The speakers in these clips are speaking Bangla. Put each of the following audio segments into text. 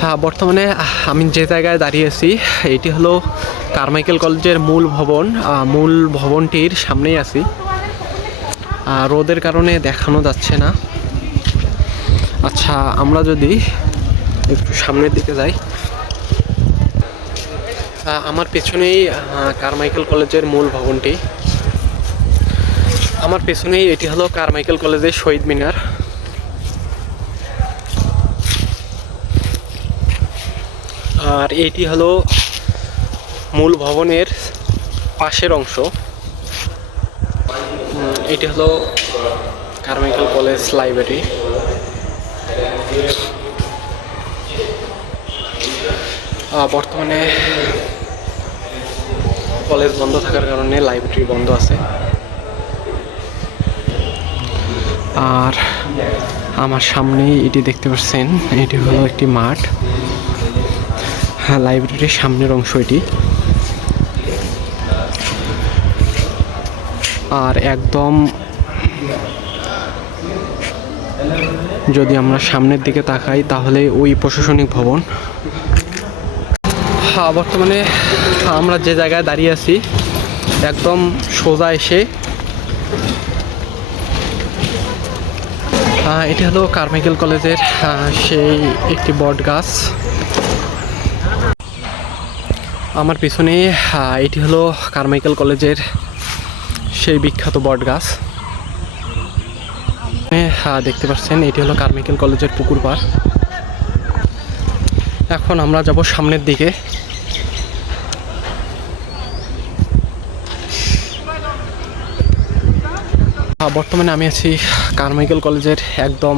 হ্যাঁ, বর্তমানে আমি যে জায়গায় দাঁড়িয়ে আছি এটি হলো কারমাইকেল কলেজের মূল ভবন। মূল ভবনটির সামনেই আছি। রোদের কারণে দেখানো যাচ্ছে না। আচ্ছা, আমরা যদি একটু সামনের দিকে যাই, আমার পেছনেই কারমাইকেল কলেজের মূল ভবনটি। আমার পেছনেই এটি হলো কারমাইকেল কলেজের শহীদ মিনার। আর এটি হলো মূল ভবনের পাশের অংশ। এটি হলো কারমাইকেল কলেজ লাইব্রেরি। বর্তমানে কলেজ বন্ধ থাকার কারণে লাইব্রেরি বন্ধ আছে। আর আমার সামনেই এটি দেখতে পাচ্ছেন, এটি হলো একটি মাঠ। হ্যাঁ, লাইব্রেরির সামনের অংশ এটি। আর একদম যদি আমরা সামনের দিকে তাকাই তাহলে ওই প্রশাসনিক ভবন। হ্যাঁ, বর্তমানে আমরা যে জায়গায় দাঁড়িয়ে আছি একদম সোজা এসে এটি হলো কারমাইকেল কলেজের সেই একটি বট গাছ। আমার পিছনে এটি হলো কারমাইকেল কলেজের সেই বিখ্যাত বট গাছ। দেখতে পাচ্ছেন এটি হলো কারমাইকেল কলেজের পুকুর পাড়। এখন আমরা যাব সামনের দিকে। বর্তমানে আমি আছি কারমাইকেল কলেজের একদম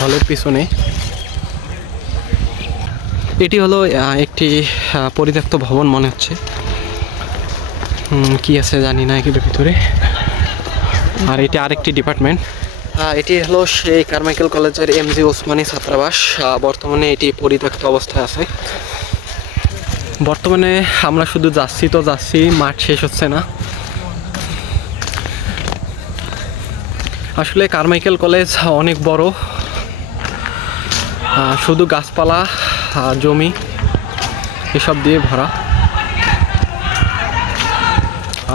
হলের পিছনে। এটি হলো একটি পরিত্যক্ত ভবন মনে হচ্ছে, কি আছে জানি না এর ভিতরে। আর এটি আরেকটি ডিপার্টমেন্ট। এটি হলো সেই কারমাইকেল কলেজের এমজি ওসমানী ছাত্রাবাস। বর্তমানে এটি পরিত্যক্ত অবস্থায় আছে। বর্তমানে আমরা শুধু যাচ্ছি তো যাচ্ছি, মাঠ শেষ হচ্ছে না। আসলে কারমাইকেল কলেজ অনেক বড়, শুধু গাছপালা জমি এসব দিয়ে ভরা।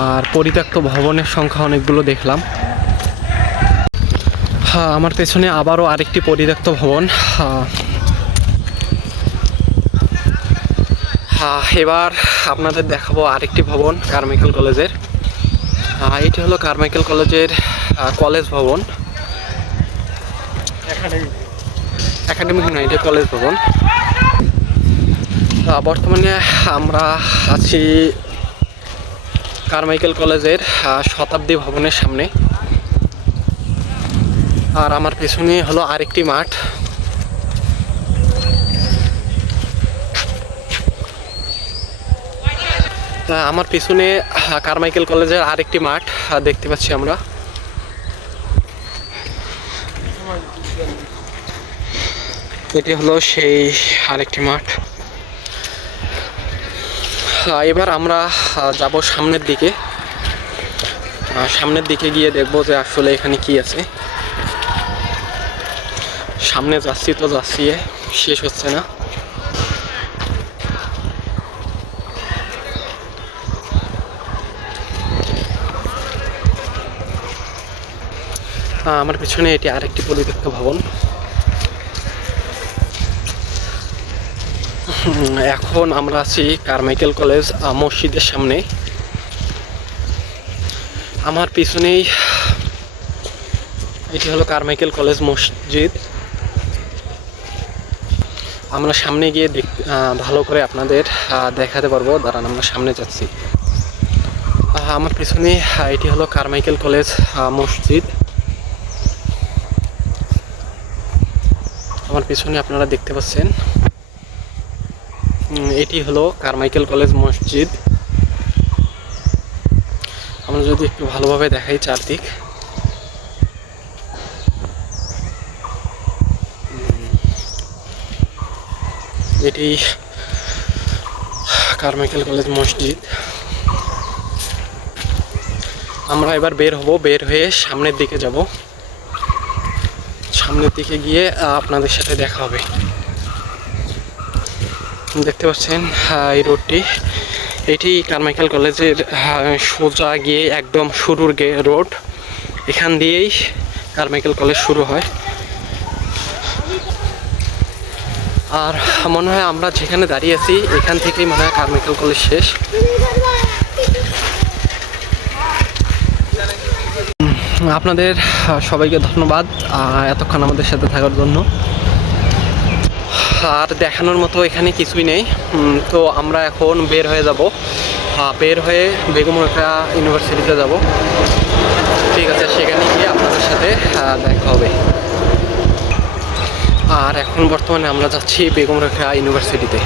আর পরিত্যক্ত ভবনের সংখ্যা অনেকগুলো দেখলাম। আমার পেছনে আবারও আরেকটি পরিত্যক্ত ভবন। এবার আপনাদের দেখাবো আরেকটি ভবন কারমাইকেল কলেজের। এটি হলো কারমাইকেল কলেজের কলেজ ভবন। একাডেমিক নয়, এটি কলেজ ভবন। বর্তমানে আমরা আছি কারমাইকেল কলেজের শতাব্দী ভবনের সামনে। আর আমার পেছনে হলো আরেকটি মাঠ। আমার পিছনে কারমাইকেল কলেজের আরেকটি মাঠ দেখতে পাচ্ছি আমরা। এটি হলো সেই আরেকটি মাঠ। এবার আমরা যাব সামনের দিকে। সামনের দিকে গিয়ে দেখবো যে আসলে এখানে কি আছে। সামনে যাচ্ছি তো যাচ্ছি, শেষ হচ্ছে না। আমার পিছনে এটি আরেকটি পরিত্যক্ত ভবন। এখন আমরা আছি কারমাইকেল কলেজ মসজিদের সামনে। আমার পিছনেই এটি হলো কারমাইকেল কলেজ মসজিদ। আমরা সামনে গিয়ে ভালো করে আপনাদের দেখাতে পারবো। দাঁড়ান, আমরা সামনে যাচ্ছি। আমার পিছনে এটি হলো কারমাইকেল কলেজ মসজিদ। আমার পিছনে আপনারা দেখতে পাচ্ছেন এটি হলো কারমাইকেল কলেজ মসজিদ। আমরা যদি একটু ভালোভাবে দেখাই চারদিক, এটি কারমাইকেল কলেজ মসজিদ। আমরা এবার বের হব, বের হয়ে সামনের দিকে যাব। সামনের দিকে গিয়ে আপনাদের সাথে দেখা হবে। দেখতে পাচ্ছেন এই রোডটি, এটি কারমাইকেল কলেজের সোজা গিয়ে একদম শুরুর রোড। এখান দিয়েই কারমাইকেল কলেজ শুরু হয়। আর মনে হয় আমরা যেখানে দাঁড়িয়ে আছি এখান থেকেই মনে হয় কারমাইকেল কলেজ শেষ। আপনাদের সবাইকে ধন্যবাদ এতক্ষণ আমাদের সাথে থাকার জন্য। আর দেখানোর মতো এখানে কিছুই নেই। তো আমরা এখন বের হয়ে যাব, বের হয়ে বেগম রোকেয়া ইউনিভার্সিটিতে যাব। ঠিক আছে, সেখানে গিয়ে আপনাদের সাথে দেখা হবে। আর এখন বর্তমানে আমরা যাচ্ছি বেগম রোকেয়া ইউনিভার্সিটিতে।